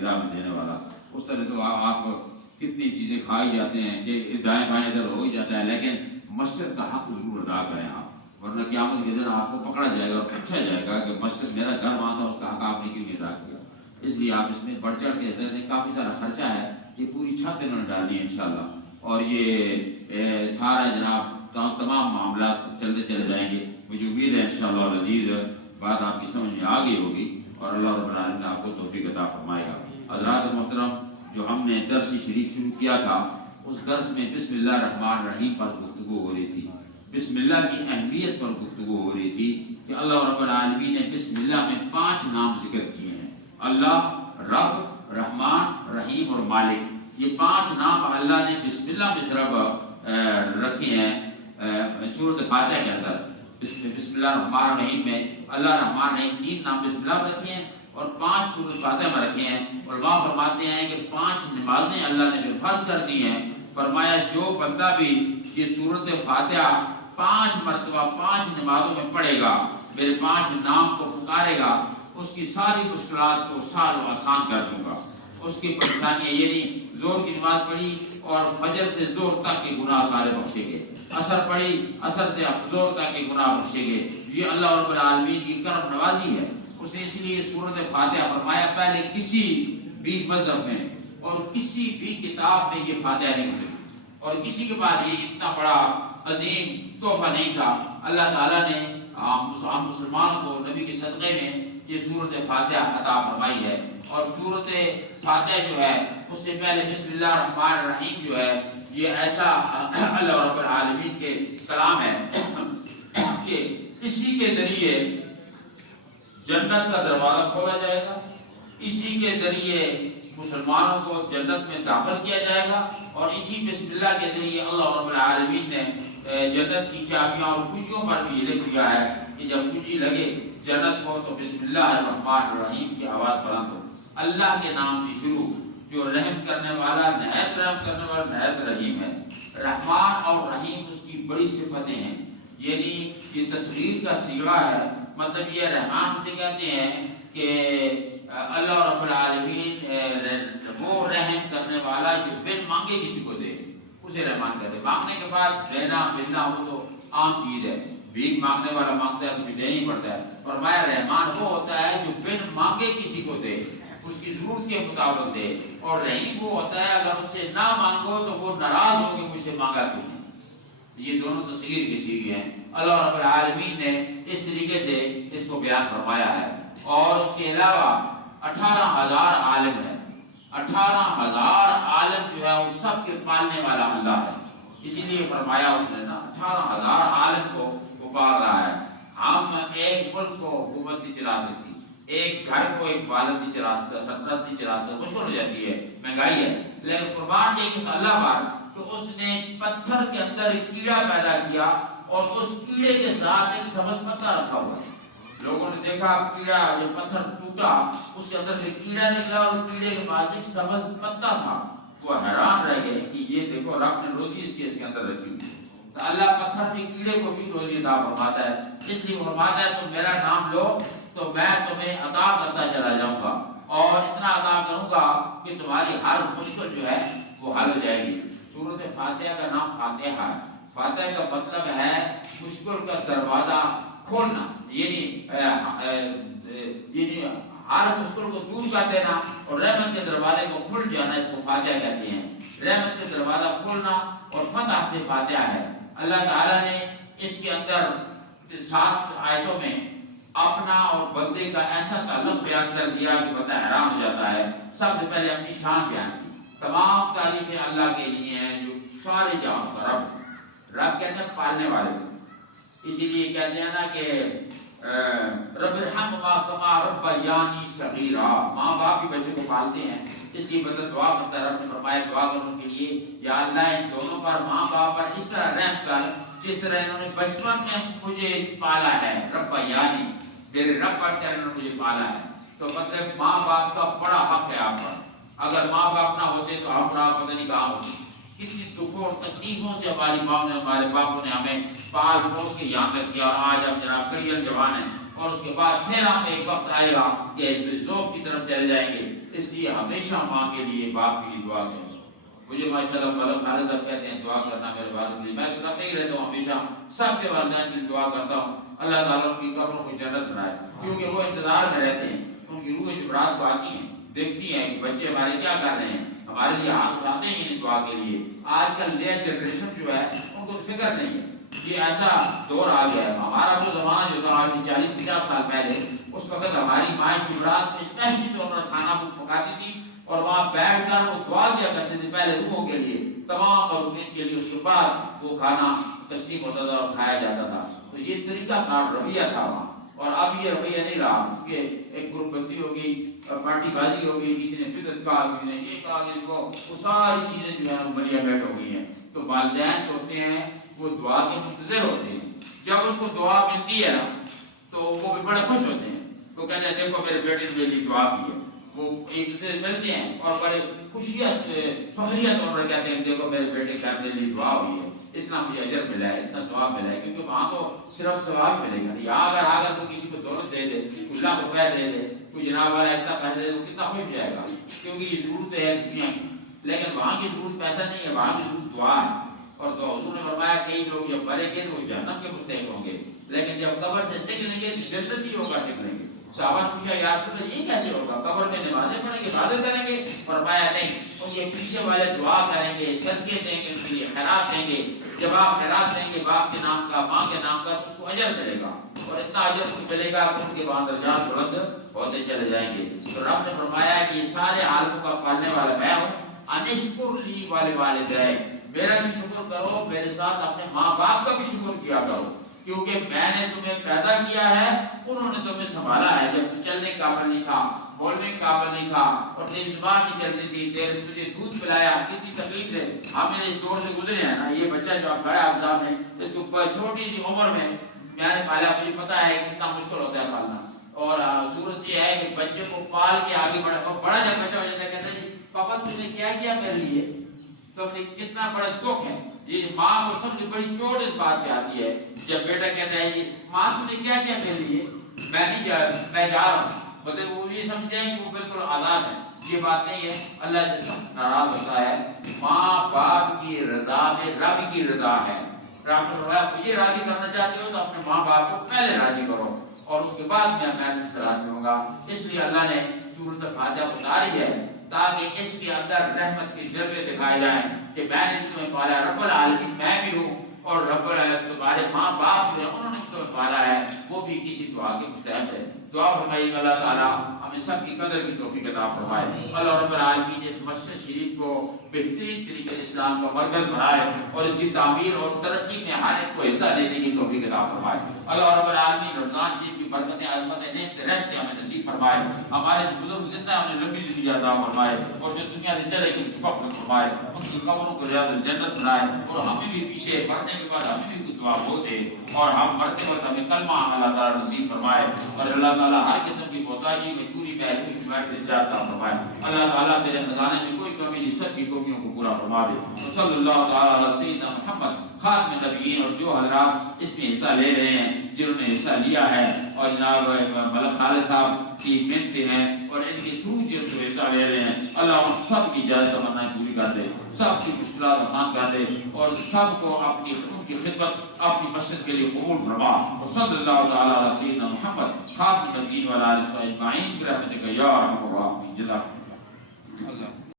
کی راہ میں دینے والا. اس طرح تو آپ کتنی چیزیں کھائی جاتے ہیں کہ دائیں بائیں ادھر ہو ہی جاتا ہے، لیکن مسجد کا حق ضرور ادا کریں آپ، ورنہ قیامت کے دن آپ کو پکڑا جائے گا اور پوچھا جائے گا کہ مسجد میرا گھر وہاں تھا، اس کا حق آپ نے کیوں نہیں ادا کیا. اس لیے آپ اس میں بڑھ چڑھ کے دیں. کافی سارا خرچہ ہے، یہ پوری چھت انہوں نے ڈالنی ہے انشاءاللہ، اور یہ سارا جناب تمام معاملات چلتے چلے جائیں گے. مجھے امید ہے انشاءاللہ العزیز بات آپ کی سمجھ میں آ گئی ہوگی اور اللہ رب العالمین آپ کو توفیق عطا فرمائے گا. حضرات محترم، جو ہم نے درس شریف شروع کیا تھا اس درس میں بسم اللہ الرحمن الرحیم پر گفتگو ہو رہی تھی. بسم اللہ کی اہمیت پر گفتگو ہو رہی تھی کہ اللہ رب العالمین نے بسم اللہ میں 5 نام ذکر کیے ہیں. اللہ، رب، رحمان، رحیم اور مالک، یہ 5 نام اللہ نے بسم اللہ میں صرف رکھے ہیں سورۃ فاتحہ کے اندر. بسم اللہ الرحمن الرحیم میں اللہ رحمان رحیم 3 نام بسم اللہ میں رکھے ہیں اور 5 سورۃ فاتحہ میں رکھے ہیں. علماء فرماتے ہیں کہ 5 نمازیں اللہ نے فرض کر دی ہیں. فرمایا جو بندہ بھی یہ سورۃ فاتحہ 5 مرتبہ 5 نمازوں میں پڑھے گا، میرے 5 نام کو پکارے گا، اس کی ساری مشکلات کو سال و آسان کر دوں گا. اس کی پریشانیاں یہ نہیں، زور کی نماز پڑھی اور فجر سے زور تک کے گناہ سارے بخشے گئے، اثر پڑھی اثر سے زور تک کے گناہ بخشے گئے. یہ اللہ رب العالمین کی کرم نوازی ہے. اس نے اس لیے سورۃ فاتحہ فرمایا پہلے کسی بھی مذہب میں اور کسی بھی کتاب میں یہ فاتحہ نہیں ہوتی اور کسی کے بعد یہ اتنا بڑا عظیم تحفہ نہیں تھا. اللہ تعالیٰ نے عام مسلمان کو نبی کے صدقے میں یہ سورۃ فاتحہ عطا فرمائی ہے. اور سورۃ فاتحہ جو ہے اس سے پہلے بسم اللہ الرحمن الرحیم جو ہے یہ ایسا اللہ رب العالمین کے کلام ہے کہ اسی کے ذریعے جنت کا دروازہ کھولا جائے گا، اسی کے ذریعے مسلمانوں کو جنت میں داخل کیا جائے گا، اور اسی بسم اللہ کے ذریعے اللہ رب العالمین نے جنت کی چابیاں اور کنجیوں پر بھی لکھ دیا ہے کہ جب کنجی لگے جنت کو تو بسم اللہ الرحمن الرحیم کی آواز بلند ہو. اللہ کے نام سے شروع، جو رحم کرنے والا، نہایت رحم کرنے والا، نہایت رحیم ہے. رحمان اور رحیم اس کی بڑی صفتیں ہیں، یعنی یہ تصغیر کا صیغہ ہے. مطلب یہ رحمان اسے کہتے ہیں کہ اللہ رب العالمین وہ رحم کرنے والا جو بن مانگے کسی کو دے، اسے رحمان کہتے ہیں. مانگنے کے بعد دینا ملنا وہ تو عام چیز ہے، بھیک مانگنے والا مانگتا ہے تو بھی دینا ہی پڑتا ہے. فرمایا رحمان وہ ہوتا ہے جو بن مانگے کسی کو دے، اس کی ضرورت کے مطابق دے. اور رحیم وہ ہوتا ہے اگر اس سے نہ مانگو تو وہ ناراض ہو کہ مجھ سے مانگا کیوں نہیں. یہ دونوں تصغیر کی صیغے ہیں. اللہ رب العالمین نے اس طریقے سے اس کو بیان فرمایا ہے. اور اس کے علاوہ 18,000 عالم ہے. 18,000 عالم جو ہے وہ سب کے پالنے والا اللہ ہے. اسی لیے فرمایا اس نے نا 18,000 عالم کو وہ پال رہا ہے. ہم ایک ملک کو حکومت نہیں چلا سکتی، ایک گھر کو ایک والد نہیں چلا سکتا، سلطنت نہیں چلا سکتا، مشکل ہو جاتی ہے، مہنگائی ہے. لیکن قربان جائیے اس اللہ پر کہ اس نے پتھر کے اندر ایک کیڑا پیدا کیا اور اس کیڑے کے ساتھ ایک سبز پتہ رکھا ہوا ہے. لوگوں نے دیکھا کیڑا، یہ پتھر ٹوٹا، اس کے اندر سے کیڑا نکلا اور کیڑے کے پاس ایک سبز پتہ تھا. وہ حیران رہ گئے کہ یہ دیکھو رب نے روزی اس کے اندر رکھی ہوئی. تو اللہ پتھر میں کیڑے کو بھی روزی عطا فرماتا ہے. اس لیے فرماتا ہے تم میرا نام لو تو میں تمہیں عطا کرتا چلا جاؤں گا اور اتنا عطا کروں گا کہ تمہاری ہر مشکل جو ہے وہ حل ہو جائے گی. سورۃ فاتحہ کا نام فاتحہ ہے. فاتحہ کا مطلب ہے مشکل کا دروازہ کھولنا، یعنی ہر مشکل کو دور کر دینا اور رحمت کے دروازے کو کھل جانا، اس کو فاتحہ کہتے ہیں. رحمت کے دروازہ کھولنا اور فتح سے فاتحہ ہے. اللہ تعالیٰ نے اس کے اندر 7 آیتوں میں اپنا اور بندے کا ایسا تعلق بیان کر دیا کہ بندہ حیران ہو جاتا ہے. سب سے پہلے اپنی شان بیان کی. تمام تعریفیں اللہ کے لیے ہیں جو سارے جہانوں کا رب. رب کہتے ہیں پالنے والے، اسی لیے کہتے ہیں نا کہ رب ارحمہما کما ربیانی صغیرا. ماں باپ بھی بچے کو پالتے ہیں، اس لیے بندہ دعا کرتا ہے. رب نے فرمایا دعا کرو ان کے لیے، یا اللہ ان دونوں پر، ماں باپ پر اس طرح رحم کر جس طرح انہوں نے بچپن میں مجھے پالا ہے. ربیانی، میرے رب پر کیا انہوں نے مجھے پالا ہے. تو مطلب ماں باپ کا بڑا حق ہے آپ پر. اگر ماں باپ نہ ہوتے تو ہم پتہ نہیں کہاں ہوتے. کتنی دکھوں اور تکلیفوں سے ہماری ماں نے، ہمارے باپوں نے ہمیں پال پوس کے یہاں تک کیا، اور آج ہم جناب کڑیل جوان ہیں. اور اس کے بعد پھر ہم ایک وقت آئے گا کہ ذوف کی طرف چلے جائیں گے. اس لیے ہمیشہ ماں کے لیے باپ کے لیے دعا کریں۔ مجھے ماشاءاللہ ملک خالد صاحب کہتے ہیں دعا کرنا میرے والد کے لیے، میں تو کرتے ہی رہتا ہوں، ہمیشہ سب کے والدین کے لیے دعا کرتا ہوں اللہ تعالیٰ ان کی قبروں کو جنت بنائے، کیونکہ وہ انتظار میں رہتے ہیں، ان کی روحیں جبرات کو آتی ہیں، دیکھتی ہیں کہ بچے ہمارے کیا کر رہے ہیں، ہمارے لیے ہاتھ اٹھاتے ہیں انہیں دعا کے لیے۔ آج کل نئے جنریشن جو ہے ان کو فکر نہیں ہے، یہ ایسا دور آ گیا ہے۔ ہمارا وہ زمانہ جو تھا آج سے 40-50 سال پہلے، اس وقت ہماری مائیں جبرات اسپیشلی طور پر کھانا پکاتی تھی اور وہاں بیٹھ کر وہ دعا کیا کرتے تھے، پہلے روحوں کے لیے، تمام مولودین کے لیے، اس کے بعد وہ کھانا تقسیم ہوتا تھا اور کھایا جاتا تھا۔ تو یہ طریقہ کار رویہ تھا وہاں، اور اب یہ رویہ نہیں رہا، کیونکہ ایک گروپ بندی ہو گئی، پارٹی بازی ہو گئی، کسی نے بدعت کہا، کسی نے یہ کہا، کسی کو، وہ ساری چیزیں جو ہیں وہ بڑھیا بیٹھ ہو گئی ہیں۔ تو والدین جو ہوتے ہیں وہ دعا کے منتظر ہوتے ہیں، جب اس کو دعا ملتی ہے نا تو وہ بھی بڑے خوش ہوتے ہیں، وہ کہتے ہیں دیکھو میرے بیٹے نے میرے لیے دعا کی ہے، وہ ایک دوسرے سے ملتے ہیں اور بڑے خوشیت فخریہ طور پر کہتے ہیں دیکھو میرے بیٹے کا میرے لیے دعا ہوئی ہے، اتنا مجھے اجر ملا ہے، اتنا ثواب ملا ہے، کیونکہ وہاں تو صرف ثواب ملے گا۔ یہاں اگر آگر تو کسی کو دولت دے دے، کچھ لاکھ روپے دے دے، کوئی جناب والا اتنا پیسہ دے دے، وہ کتنا خوش جائے گا، کیونکہ یہ ضرورت ہے دنیا کی، لیکن وہاں کی ضرورت پیسہ نہیں ہے، وہاں کی ضرورت دعا ہے۔ اور تو حضور نے فرمایا کئی لوگ جب مریں گے تو وہ جہنم کے مستحق ہوں گے، لیکن جب قبر سے نکلیں گے تو جنت ہی ہوگا نکلیں گے۔ صحابہ نے پوچھا یا رسول اللہ یہ کیسے ہوگا، قبر میں نمازیں پڑھیں گے، عبادت کریں گے؟ فرمایا نہیں، ان کے پیچھے والے دعا کریں گے، صدقے دیں گے، ان کے لیے خیرات دیں گے، جب آپ خیرات دیں گے باپ کے نام کا، ماں کے نام کا، تو اس کو اجر ملے گا، اور اتنا اجر اس کو ملے گا کہ ان کے وہاں درجات بلند ہوتے چلے جائیں گے۔ تو رب نے فرمایا کہ یہ سارے عالموں کا پالنے والا میں ہوں، انشکر لی والدین، میرا بھی شکر کرو، میرے ساتھ اپنے ماں باپ کا بھی شکر کیا کرو، کیونکہ میں نے تمہیں پیدا کیا ہے، انہوں نے تمہیں سنبھالا ہے، جب تو چلنے قابل نہیں تھا، بولنے قابل نہیں تھا، اور تیری زبان نہیں چلتی تھی، تجھے دودھ پلایا، کتنی تکلیف سے ہم نے اس دور سے گزرے ہیں نا۔ یہ بچہ جو آپ کھڑا ہے آپ صاحب نے، اس کو چھوٹی سی عمر میں نے پالا، مجھے پتا ہے کتنا مشکل ہوتا ہے پالنا، اور صورت یہ ہے کہ بچے کو پال کے آگے بڑھا، اور بڑا جب بچہ ہو جاتا ہے کہتا ہے جی پاپا تم نے کیا کیا میرے لیے، تو کتنا بڑا دکھ ہے۔ یہ ماں کو سب سے بڑی چوٹ اس بات پہ آتی ہے جب بیٹا کہتا ہے جی ماں تم نے کیا کیا میرے لیے، میں جا رہا ہوں، مطلب وہ یہ سمجھتے ہیں کہ وہ بالکل آزاد ہے۔ یہ بات نہیں ہے، اللہ سے سخت ناراض ہوتا ہے۔ ماں باپ کی رضا میں رب کی رضا ہے۔ رب نے فرمایا مجھے راضی کرنا چاہتے ہو تو اپنے ماں باپ کو پہلے راضی کرو، اور اس کے بعد میں تم سے راضی ہوں گا۔ اس لیے اللہ نے سورۃ فاتحہ اتاری ہے تاکہ اس کے اندر رحمت کے جلوے دکھائے جائیں کہ میں نے تمہیں پالا، رب العالمین میں بھی ہوں، اور رب العالمین تمہارے ماں باپ جو ہے انہوں نے تمہیں پالا ہے، وہ بھی کسی دعا کے مستحق ہے۔ دعا فرمائیے اللہ تعالیٰ ہمیں سب کی قدر کی توفیق عطا فرمائے۔ اللہ رب العالمین اس مسجد شریف کو بہترین طریقے سے اسلام کا مرکز بنائے، اور اس کی تعمیر اور ترقی میں ہر ایک کو حصہ لینے کی توفیق عطا فرمائے۔ اللہ رب العالمین رمضان شریف کی برکتیں، عظمتیں، نعمتیں، رحمتیں ہمیں نصیب فرمائے۔ ہمارے جو بزرگ زندہ ہیں انہیں لمبی زندگی عطا فرمائے، اور جو دنیا سے چلے گئے ان کی مغفرت فرمائے، ان کی قبروں کو ریاض الجنت بنائے، اور ہمیں بھی پیچھے مرنے کے بعد ہمیں بھی کچھ دعا ہو دے، اور ہم مرتے وقت ہمیں کلمہ اللہ تعالیٰ نصیب فرمائے، اور اللہ تعالیٰ ہر قسم کی محتاجی میں پوری محرومی کی بیٹھ سے عطا فرمائے۔ اللہ تعالیٰ تیرے خزانے میں کوئی کمی نہیں، سب کی کمیوں کو پورا فرما دے۔ صلی اللہ تعالیٰ علیہ سیدنا محمد خاتم النبیین۔ اور جو حضرات اس میں حصہ لے رہے ہیں، جنہوں نے حصہ لیا ہے، اور جناب ملک خالد صاحب کی منتیں ہیں، اور ان کے تھرو جن کو حصہ لے رہے ہیں، اللہ ان سب کی جائز تمنائیں پوری کر دے، سب کی مشکلات آسان کر دے، اور سب کو اپنی خدمت اپنی مسجد کے لیے قبول فرما۔ اور صلی اللہ تعالیٰ علیہ سیدنا محمد خاتم النبیین وعلی آلہ وصحبہ اجمعین برحمتک یا ارحم الراحمین۔ جزاک